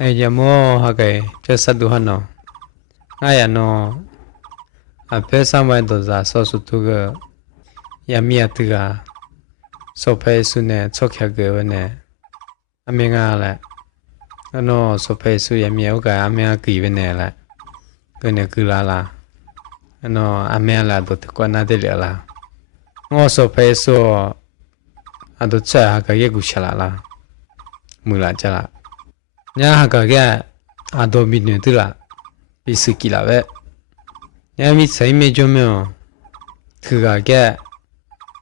giờ mua họ cái cho sát đủ nó ngay à nó à phía sau mai đồ giả so số tu cái ya mía tu cái số phải số này số khác cái vấn đề anh mình à lại nó số phải số ya mía cái anh mình kỳ vấn đề lại cái này cứ là nó anh mình là đồ thực quan nào để là ngô số phải số à đồ chơi cái gì cũng chả là mưa là chả là nhá cái à đồ bị nữa tu là bị sự kỳ lạ vậy nhá bị say mê cho mèo thứ cái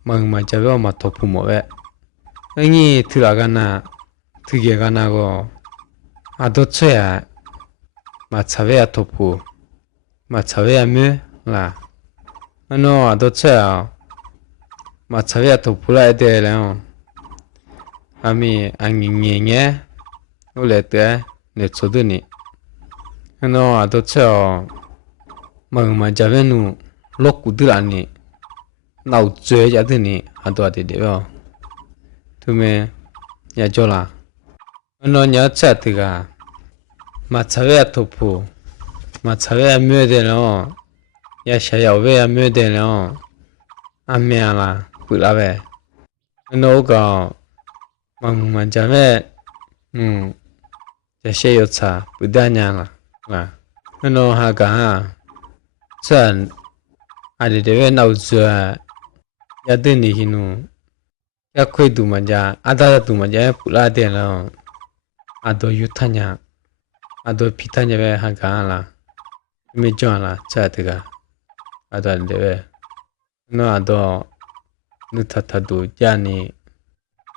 mà cho bé mà thọ phụ một vậy anh ấy thứ cái nào thứ cái nào có à đồ chơi à mà cháu bé thọ phụ mà cháu bé mê là nó à đồ chơi à mà cháu bé thọ phụ lại đây là anh nghe nó lại tới để cho được nè nó à đồ chơi mà cháu bé nu lóc cút ra nè nào chơi cho được nè anh tôi để vào tụi mình nhà cho là nó nhớ chơi thì cả mà cháu bé thọ phụ mà cháu bé mê đây nó nhà小bé mê đây nó anh mẹ là bự là về nó có mà cháu béจะเสียชาปุดาญาล่ะnó ha cả chân à để về nào giờ ya tin đi hinu ya khơi tụ mà ja ada tụ mà ja pula de la ado yuthanya ado phithanya về ha cả là me cho là cha te ga ada de về nó ado nu thà tụ ja ni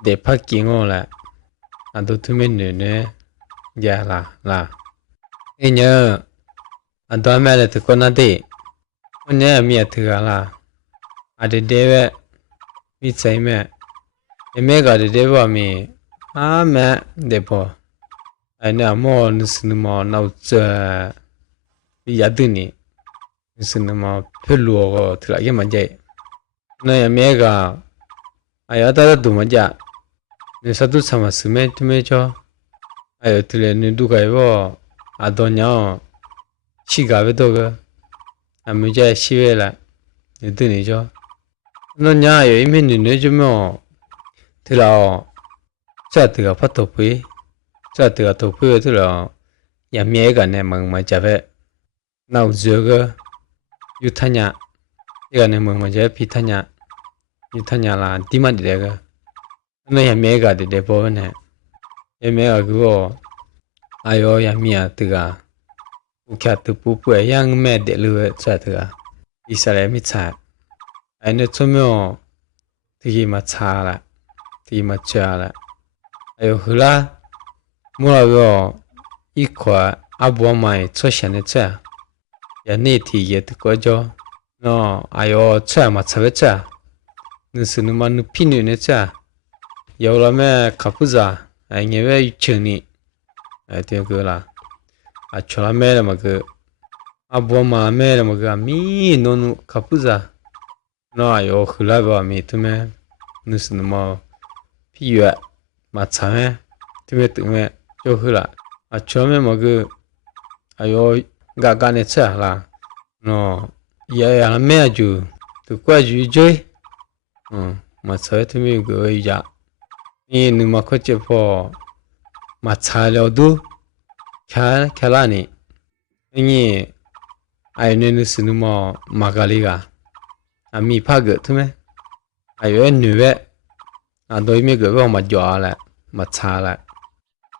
để phát kiến là ado thu men ne dạ là anh nhớ anh tôi mẹ là từ con nào đi con nhớ mẹ từ là à để về mi thấy mẹ mẹ cái để vào mi à mẹ để bỏ anh em mua nước sinh mà nấu chờ bị giật đi nè nước sinh mà phải luộc thì lại cái mà vậy này mẹ cái ai ở đó tụi mình dạ nếu sao tụi sao mà xử mẹ tụi mẹ cho ai từ lên nên đu cái vào à đó nhau chỉ cả với tôi cơ à mình chơi xí về lại để từ này cho nó nhà ở bên này nữa chứ mà thì là cha từ phát tổ phí cha từ tổ phí thì là nhà mẹ cái này mà chả về nào giờ cơ yêu thanh nhã cái này mà chả phi thanh nhã yêu thanh nhã là tí mà để cơ nó nhà mẹ cái để bỏ này em mẹ cái ai ơi em mẹ từ cái cái từ bố bố yang mẹ để lừa cho từ cái Israel mi cha anh ấy cho mẹ thì mà cha là thì mà cha là ai ơi hula mua cái ít quả abu mai cho xem này cha ya này thì cái từ cái cho nó ai ơi cha mà cha với cha nên sự nó mà nó pin nữa cha yêu là mẹ khắp ra anh ấy về chuyện này ai tiêu cái là à cho là mẹ là mà cái à bố mà mẹ là mà cái mi nó khắp ra nó ai ở khứ lại vào mi tụi mẹ nó xin mà phi vậy mà chả mẹ tụi mẹ cho khứ lại à cho mẹ mà cái ai ở gà này chả là nó ya là mẹ chú tụi qua chú chơi mà chả tụi mẹ cái gì 이 누마 코치포 마찰려도 캬라니 이 아이네스 누마 마갈리가 아미 파그 투메 아요 누베 아 너희미 그거 맞죠라 마찰라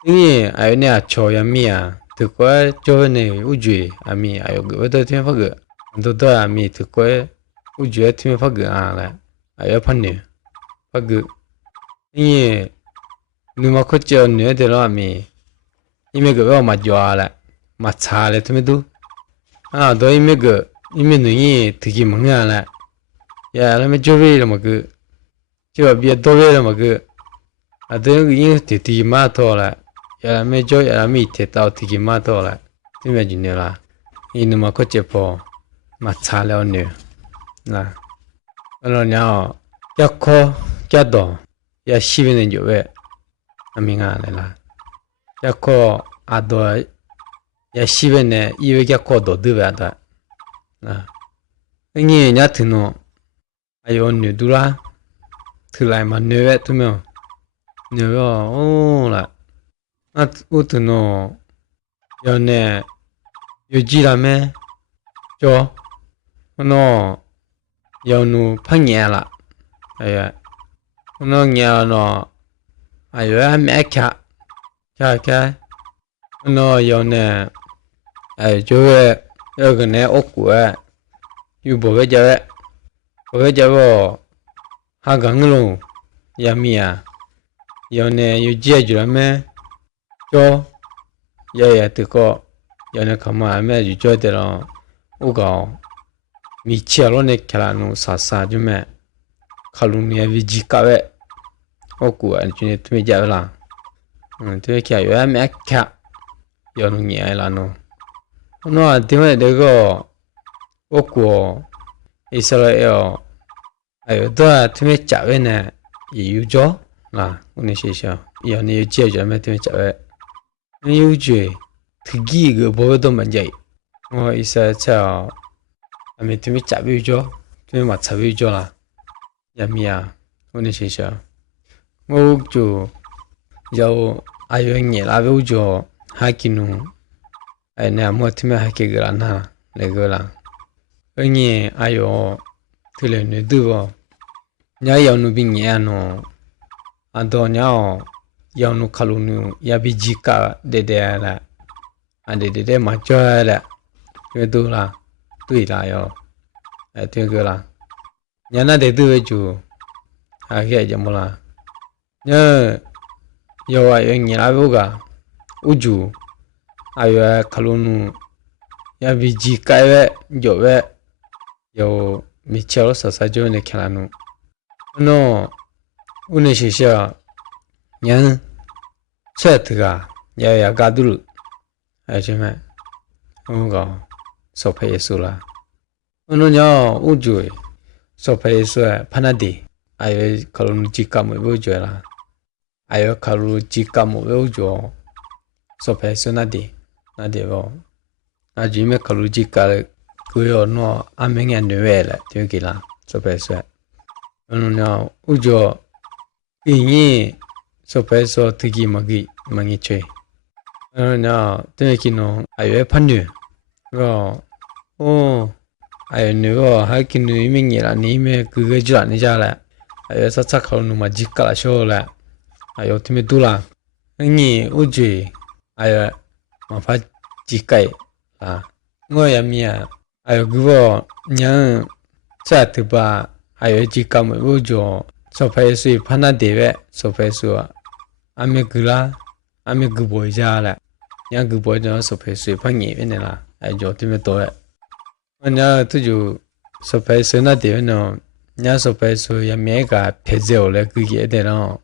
이 아이네 초야미야 듣고 저네 우주에 아미 아요 그것도 투메 파그 너도 아미 듣고 우주에 투메 파그 아라 아요 판네 파그 이 누마 코치어 네들어 아미 이메 그거 맞죠라 마찰레 투메도 아 너 이메 그 이메 능이 되게 망야라 야 라메 조베라 뭐그 저 비에 도베라 뭐그 아들 이 되게 마토라 야 라메 조 야 라미 테타오 되게 마토라 투메 주네라 이 누마 코치포 마찰레 오네 나 그러냐 약코 짜도 ya shibe ne jo we aminga le la ya ko 아도 야시베네 이외게 코도 드베다 응이 냐트노 아요 뉴두라 틀라이마 네베 투며 네베 오라 아 우트노 연네 유지라메 저 너 연우 팡냐라 아야 너 냐노 아요 메카 자카 너 연네 아 저에 여기네 옥구에 유보게 저에 보게 저거 하강로 야미야 연네 유지해 주라메 저 야야 뜨거 연네 가마에 유저대로 오가 미치알로네 켈라노 사사주메 칼루니에 비지카베 오쿠 안주네 투메자라 투메키야 요야메 캬 연웅이 아이라노 너 디메 데고 오쿠 이스라엘 아요다 투메자베네 이유죠 라 오네시셔 연네 유지해주면 투메자베 유지 특이 그 뭐도 먼저 이사차 아미 투미 잡이죠 투미 맞잡이죠 라 야미야 오네시셔 오주 요 아요잉이 라베우죠 하키누 아이네 모티메 하키그라나 레고라 응이 아요 틀레네 두고 냐야누 빙야노 안도냐오 야누 칼루누 야비지카 데데라 안데데데 마쳐라 그도라 tu이라요 되거라 냐나데 두외주 하게 점몰라 냐 여와 영이라고가 우주 아요 칼루누 야비지카에 요에 요 미쳐로 사사조네 켈라누 너 우네시샤 냐 쳇가 야야 가두르 아지메 뭔가 소페이술라 오늘요 우주에 소페이술 파나디 아예 칼로니 지카모 보여줘라 아예 칼로 지카모 보여줘 소페이술나디 나디고 아지메 칼로 지카 그요 너 아맹이 뇌라 되기라 소페이술 오늘요 우주 이니 소페이술 특이 먹이 망이체 오늘요 되기노 아예 판뉴 아유, 누가 하긴 누이밍이라 니메 그게 줄 아니잖아. 아유, 사착하는 놈아 지까라 쇼라. 아유, 팀에 둘라. 아니, 우지. 아유, 마파 지까이. 아, 뭐야 미야. 아유, 그거 그냥 차트바. 아유, 지까면 우죠. 소파에서 파나데베 소파에서 아메 그라 아메 그 보이자라. 그냥 그 보이자 소파에서 방이 වෙ네라. 아유, 팀에 또 냐 투주 소파에서 나데노 냐 소파에서 야메가 페제올레 그게 되노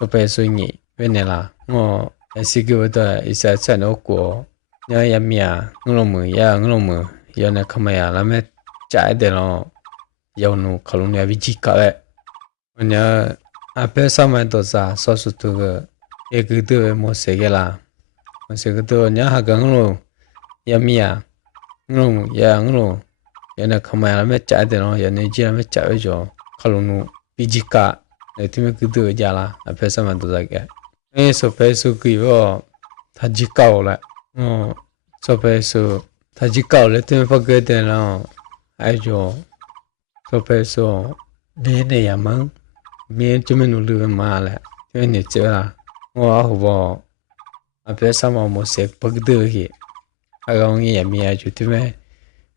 소파에서니 왜네라 뭐 에시기보다 이사차노고 냐 야미야 응로무 연에 카마야 라메 짜데노 여노 칼로니아 비지카에 냐 앞에 사마도사 소수투가 에그드 모세게라 모세그도 냐 하강로 야미야 응로 얘네 가만히 짜대노 얘네 지라메 짜죠 칼로누 비지카 내팀에 그도 자라 앞에서만 도자게 에서 배수 그요 다지카올라 소배수 다지카올레 팀에 받게 되나 알죠 소배수 미네야만 미 좀 누르면 말래 괜히 제가 하고 앞에서만 못세 받게 아가옹이 야미야 주트메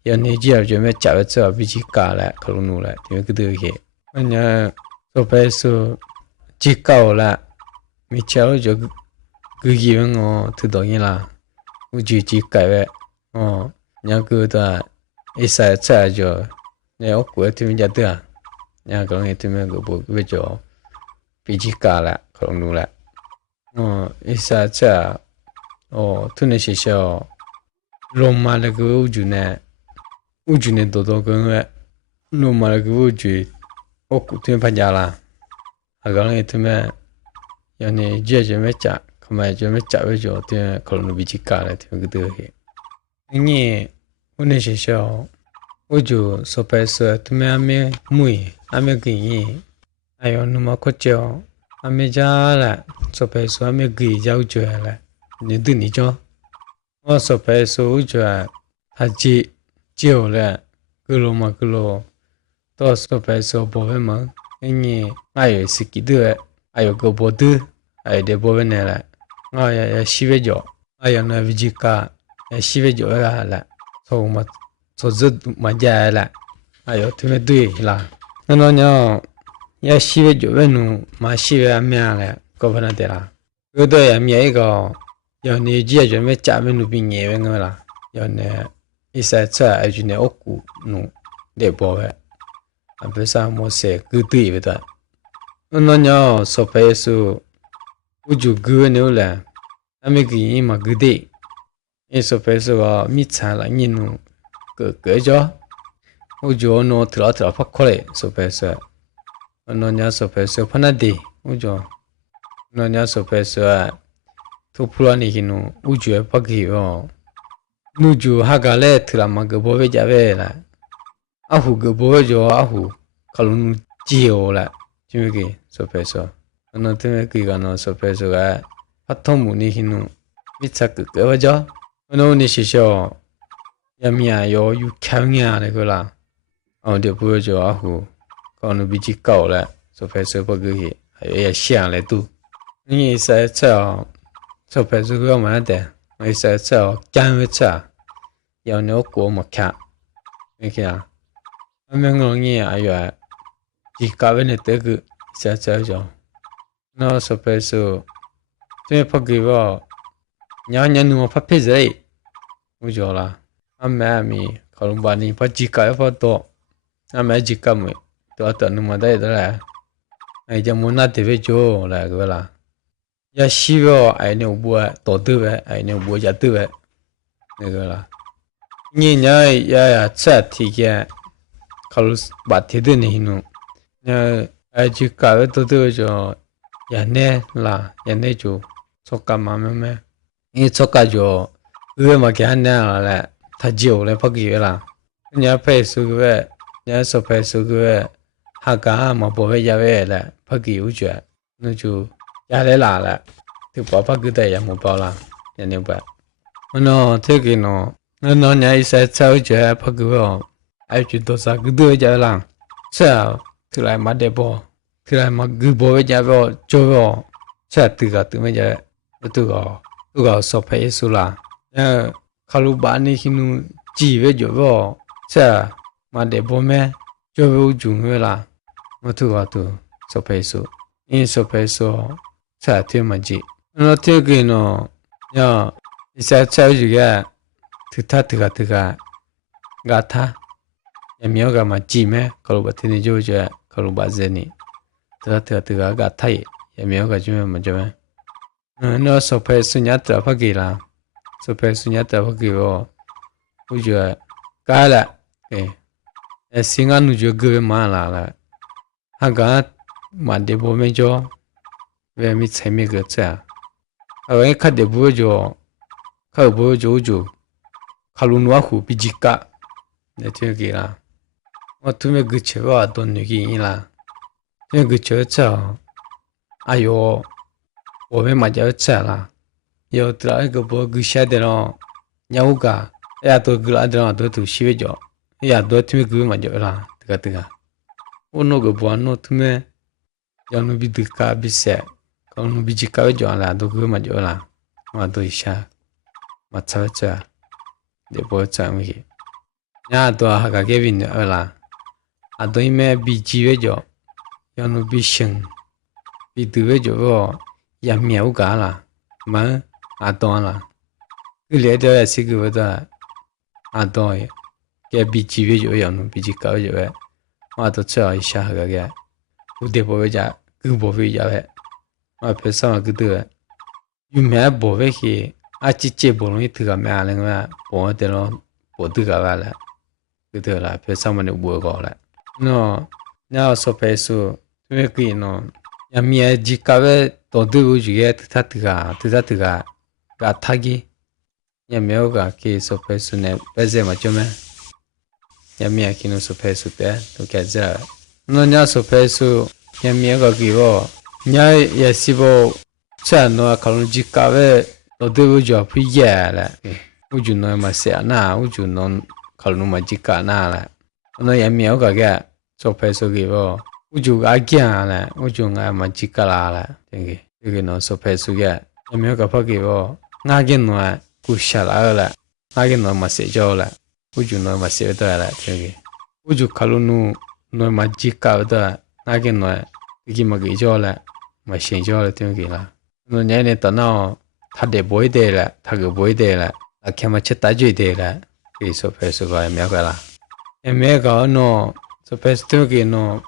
연예지야 좀 잡았어 비지카라 칼로누라 되게 그들게 그냥 소배수 지카올라 미쳐로 저 그기는 드동이라 우주 지카에 그냥 그다 이사 차죠 내 없고 팀이 자다 그냥 그런 팀에 그 왜죠 비지카라 칼로누라 이사 차 투네시셔 로마르그 우주네 도도근에 로마르그 우주 오쿠트에 반자라 아가랑에 투메 연예 지에제메자 그만 좀 잡아줘. 또 그런 비지가래. 그도 해. 이게 오늘 시셔. 우주 소파에서 투매함에 무이 아메기 아요 누마 코죠. 아메자라 소파에서 아메기 자우줘라. 니드니죠. 소파에서 우주아 하지 지오래. 그로마 그로 또 소파에서 보면 이게 아요 스키드 아요 그 보드 아요 데보네라. 아야 시베죠. 아요 나비지카 시베죠라. 소마 소즈 마자라 아요 투메두이 라 너너냐 야 시베죠 왜누 마시베 아미아라 거버나데라 그도야 미에가 연이 지어져 매 짜면누 빙예 웬거라 연네 이사차 아주네 옥구 누 데보베 아베사 모세 그두이베다 너너냐 소페스 우주 그네올라 아메기 이마 그데 이 소페스가 미차라 니누 그죠? 우주 너 들어 파코레 소페스 너냐 소페스 파나디 우주 너냐 소페스 투플라니기노 우주에 파기요 누주 하갈레 트라마 그 보베자베라 아후 그 보여줘 아후 칼룬 지오라 지메기 소페스 너 때문에 그가 너 소페스가 파토무니히노 미차크 그죠? 너니 시셔 야미야 요 유캬냐 레고라 어디 보여줘 아후 거는 비지 까오래 소페스 버그히 예 시안래 두 니 이사차 소페스 그거 말한테 이사차 짠외차 연어 고마캬 이렇게야 명령이 아유 지가베네 때그 이사차죠 너 소페스 제 버그가 냐냐누 파페제 우조라 아메미 걸음바니 파지카 파도 아메지카 뭐 또는 뭐다더라 이제 뭐나 되죠 라고라 야 시벼 아이네 뭐야 또드베 아이네 뭐야 뜨베 내가라 니냐 야야 차티게 칼스 바티드니 히노 야 아지카 또드죠 야네 라 야네 줘 속가마메메 이 속가죠 그거만 걔한나라 다 지오래 파기라 냐 페이스북에 냐 소페이스북에 하가 뭐 보여야베라 파기 우주 누주 야래라라 그 파파그대야 뭐 봐라 얘네봐 너 되기노 너냐 이사 차우제 파기고 알주도사 그도자랑 자 그래 맞대보 그래 막그 보여야베 저거 자 뜨가 뜨면자 누가 소페이스라 야 칼루바니 히누 지베죠 자 마데 보메 저베 중회라 어투가투 소페이스 인 소페이스 자 테마지 너 테게노 야 이사 차우지가 트타트가 가타 야미어가 마지메 칼루바티니 조제 칼루바제니 트타트가 가타이 야미어가 주면 먼저 너 소페이스 냐트라 파기라 소페스 냐타 파기고 우주가 가라 에 싱가누 조그 마라라 하가 만데 보면죠 왜 미체미가 자 왜 카데 보여줘 카 보여줘 우주 칼루누아후 비지까 내 저기라 어투메 그쳐가 돈 얘기이라 저 그쳐차 아요 오메 맞아 차라 요 트라이 그 보그 샤데로 냐우가 야 또 그라드라 또 시베죠 야 너 팀에 그 맞아라 뜨가 오노 그 보안노 팀에 야노 비드카 비세 거노 비지카 줘라 너 그 맞아라 와도 이샤 맞차차 내 보자미 야 또 하가 개빈 알아 아도 이메 비지베죠 야노 비싱 비드베죠 야 미야우가라 마 아도라 그래도 시그보다 아도에 게 비지베죠 야노 비지카죠 와도 저 이샤가게 우대 보자 그 보베자베 앞에서 그들 유매 보베히 아찌찌 보는 이트가 매하는 보어대로 보드가 가라 그들 앞에서 만에 뭐가라 너 나 소페스 왜 그이노 야미에 지카베 또두 주게 드타트가 가타기 야미오가 키 소페스네 베제마 좀에 야미야 키노 소페스 때 도케자 노냐 소페스 야미오가 기보 냐 예시보 차노 칼로 지카베 또두 주 피게라 우주노 마세나 우주노 칼로 마지카나라 너 야미오가 게 소페스 기보 우주 아기야라 우주가 마지카라라 되게 너 소페스게 야미오가 파기보 나겐노 구샤라라 나겐노 마세죠라 우주노 마세도라 되게 우주 칼로누 노 마지카다 나겐노 이게 마기죠라 마신죠라 되게라 너 내내 떠나 다데 보이데라 다그 보이데라 아케마체 따주이데라 이 소페스가 야미오가라 야미오가 너 소페스 되게 너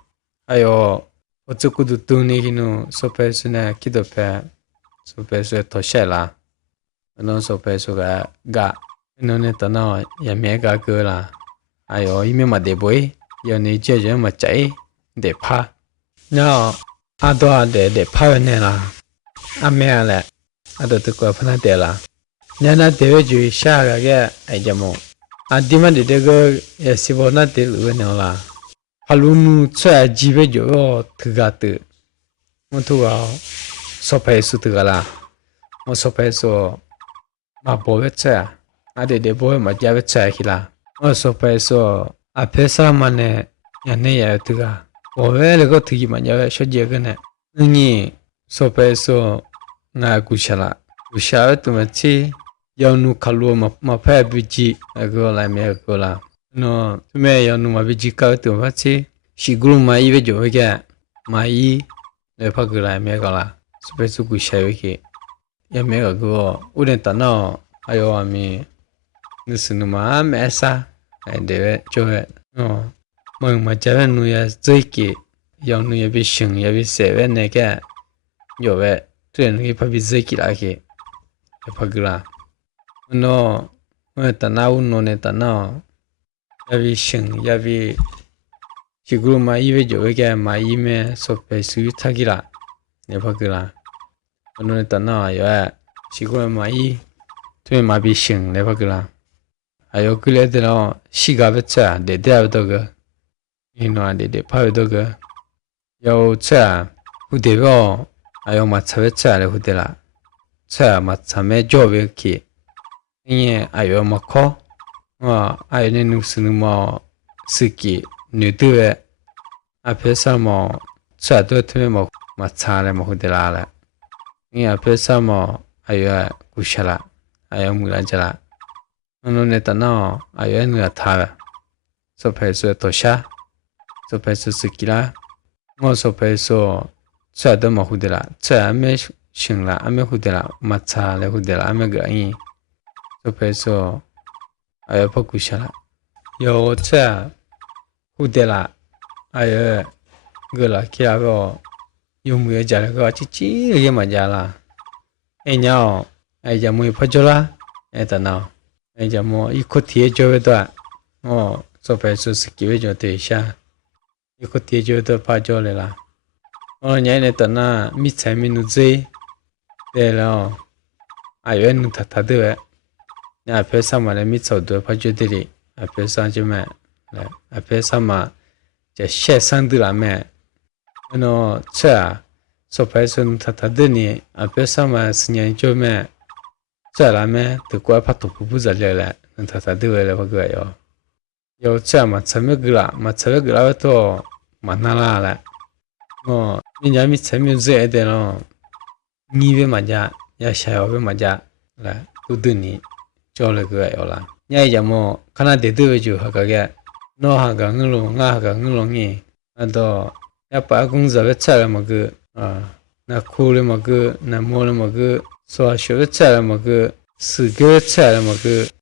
아요 어쩌고도 돈이기노 소페스나 기도페 소페스 도셰라 너 소페스가 가 너네 떠나 야메가 그라 아요 이메마 데보이 연이 제제 마짜이 데파 너 아도아데 데파네라 아메알레 아도 듣고 파나데라 냐나 데베주 샤가게 아이자모 아디만 데거 예시보나 데르네라 할루누 차 지베죠 그가트 모토가 소페스 뜨가라 뭐 소페스 마보베차 아데데 보에 마자베차 키라 뭐 소페스 아페사만에 야네야 뜨가 보베르고 뜨기만 야베 쇼제그네 니 소페스 나 구샤라 구샤베 tumachi yaunu khalu ma pha biji agola me agola no tume yanu ma biji ka tu bachi shiguru mai be jo ga mai le phagla me gala space ku shayo ki ya me ga go uden ta no ayo ami nisunu ma mesa de jo no mo ma ja nu ya zai ki yaunu ya bi shin ya bi se be ne ga yo be tuen ki pha bi zai ki la ki phagla no ta na uno ne ta no yavi shin yavi shiguru ma ibe jo ga ma ime sope su tagira ne phagla no ne ta na ya shiguru ma i tu ma bi shin ne phagla ayo kile de no shiga becha de de do ga ino de pha do ga yo cha hu de go ayo ma cha becha le hu de la cha ma cha me jo be ki 예, 아요 마코 아요네 누스는 뭐 스키 뉴드에 앞에서 뭐 차도 틀에 뭐 마차래 뭐 호들라라 이 앞에서 뭐 아요 구샤라 아요 무란자라 오늘에 따나 아요 누가 타 소페스 도샤 소페스 스키라 뭐 소페스 차도 뭐 호들라 차 아메 싱라 아메 호들라 마차래 호들라 아메 가이 소페소 아예 바꾸셔라 요차 후데라 아예 그라 키라고 용무에 자라고 찌찌하게 맞아라 애냐 애자 뭐 퍼줘라 애다나 애자 뭐 이코티에 줘도 소페소 스키에 줘도 샤 이코티에 줘도 빠져래라 냐네 떠나 미차미누제 데라 아예 누타타데 앞에 사마에 미쳐도 봐주들이 앞에 사주면 앞에 사마 제 셰상들라면 너 차 소파에서는 타타드니 앞에 사마 스냥 좀에 자라면 듣고 아파도 부부자래라 타타드를 봐가요 요 차마 참여그라 또 만나라라 니냐미 참여제 되는 니베 맞아 야샤요베 맞아 라 두드니 저래 그거요라 냐이자모 카나데 드베주 하가게 너 하가 응롱 하가 응롱이 아도 야빠 공자베 차라마 나 코레마 나 모레마 소아쇼베 차라마 스게 차라마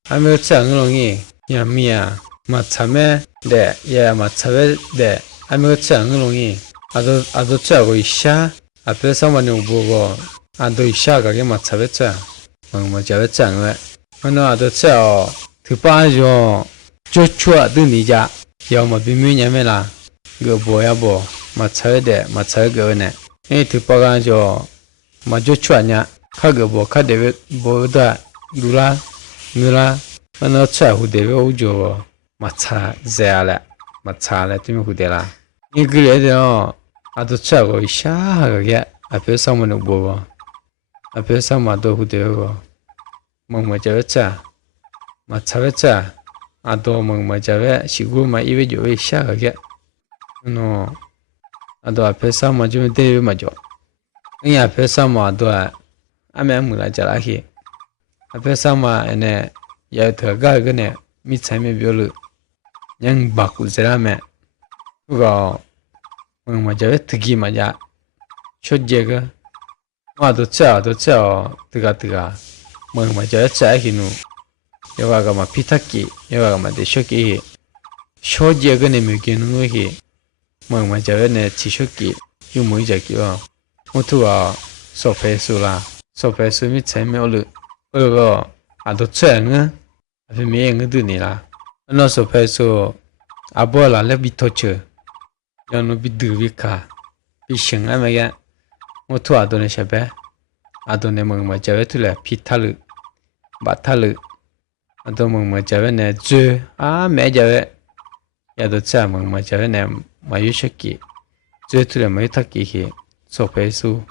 아메 차 응롱이 야미야 마차메 데야 마차베 데 아메 차 응롱이 아도 차고 이샤 앞에 사마네 보고 아도 이샤가게 마차베 차 마자베 차네 너 아도 차 드바죠 조추아 드니자 야마 비미냐메라 그 뭐야 뭐 마차베데 마차게네 에 드빠가죠 마저 추아냐 카그보 카데베 보다 누라 누라 너 차 후데베 오죠 마차 제알라 마차라 팀이 후데라 이 그래도 아도 차고 샤하게 앞에 사면은 뭐 앞에 사면도 후데고 멍마자차 마차베차 아도 멍마자베 시구마 이베죠 샤하게 너 아도 앞에 사면 좀 되게 맞죠 이 앞에 사면도 아메 물라자라히 앞에 사면에 야더가 그네 미참에 별로 냥 바꾸자라메 그거 멍마자베 특이 맞아 쇼제가 아도 차 뜨가 멍마자차 히누 여가가 막 피타키 여가가 막 대쇼키 쇼제가네 메기는 거기 멍마자베네 지쇼키 유모이자기와 모투가 소페수라 미참에 올르 그거 아도 차는 앞에 메잉드니라 너 소페수 아보라 레비토체 연노 비드비카 비싱아메야 모투 아도네 샤베 아도네 멍마자베 틀레 피탈르 바탈르 아도 멍마자베네 즈 메자베 야도 차 멍마자베네 마유샤키 즈 틀레 마이타키히 소페수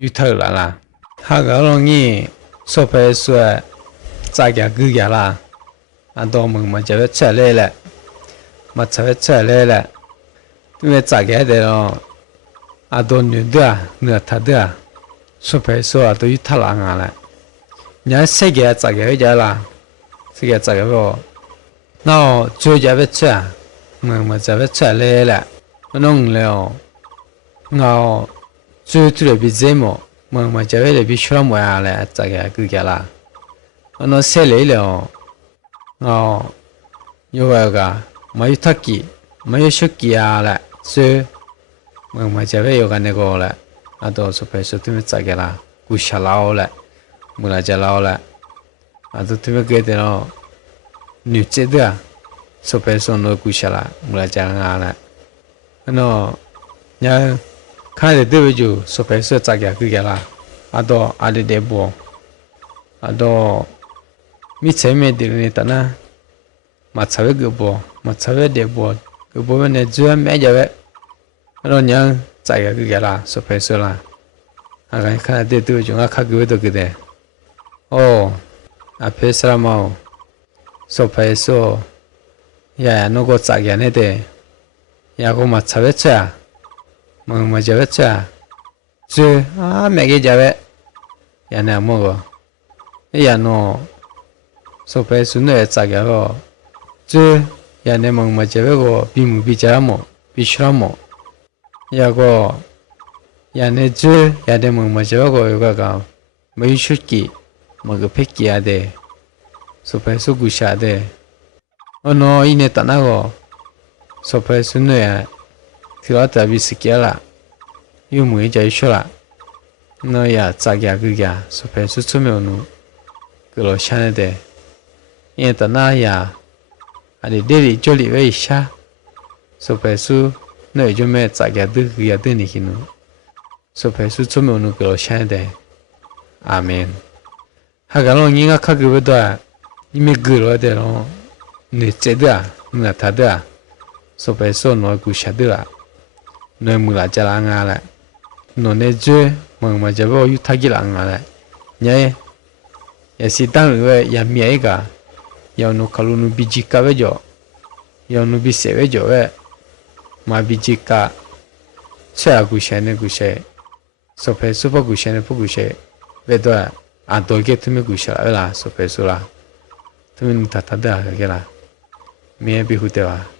유탈라라 하가롱이 소페수에 짜게 그게라 아도 멍마자베 차레레 마차베 차레레 왜 짜게 되어 아도 느타다 소페수 아도 유탈랑아라 냐 세게 짜게 해자라 세게 짜게고 나 조자베 차 멍마자베 차레레 농래요 나 조트레 비제모 멍마자베 비슈라모야래 짜게 그게라 너 셀레요 요가가 마유타키 마유쇼키야라 스 멍마자베 요가네고라 아도 소페수 투메 짜게라 구샤라오라 무라자라오라 아도 투메 게데노 뉴체다 소페수 노 구샤라 무라자라라 냐 카데 데베주 소페수 짜게 그게라 아도 아데데보 아도 미체메디르니타나 마차베 그보 마차베 데보 그보네 즈아 메자베 그러냐 짜게 그게라 소페수라 아가 카데 데베주 아카 그베도 그데 앞에 사람하고 소페수 야 너고 짜게 네데 야고 마차베차 멍마자베차 즈 메게자베 야나 먹어 야노 소페수 네 짜게고 즈 야네 멍마자베고 비무비자모 비슈라모 야고 야네 즈 야네 멍마자베고 요가가 메이슈키 먹어 팩기야데 소페수 구샤데 너 이네 따나고 소페수 네 들어다 비스키라 유무이자이쇼라 너야 짜게 그게 소페수 추면우 그로 샤네데 얘다 나야 아니 데리 졸리 왜샤 소페수 너 요즘에 짜게 그게 되니기는 소페수 추면우 그로 샤네데 아멘 하가로 닝아 카그베다 이미 그로데로 네체다 나타다 소페수 너 구샤드라 너 무라자랑아라 너네 제 멍마자고 유타기랑아라 냐에 야시탄 야미에가 야노 칼루누 비지카베죠 야노 비세베죠 마비지카 차구샤네 구샤 소페수 포구샤네 포구샤 베도 아도게 투메 구샤라 소페수라 투메 타타다 게라 미에 비후데와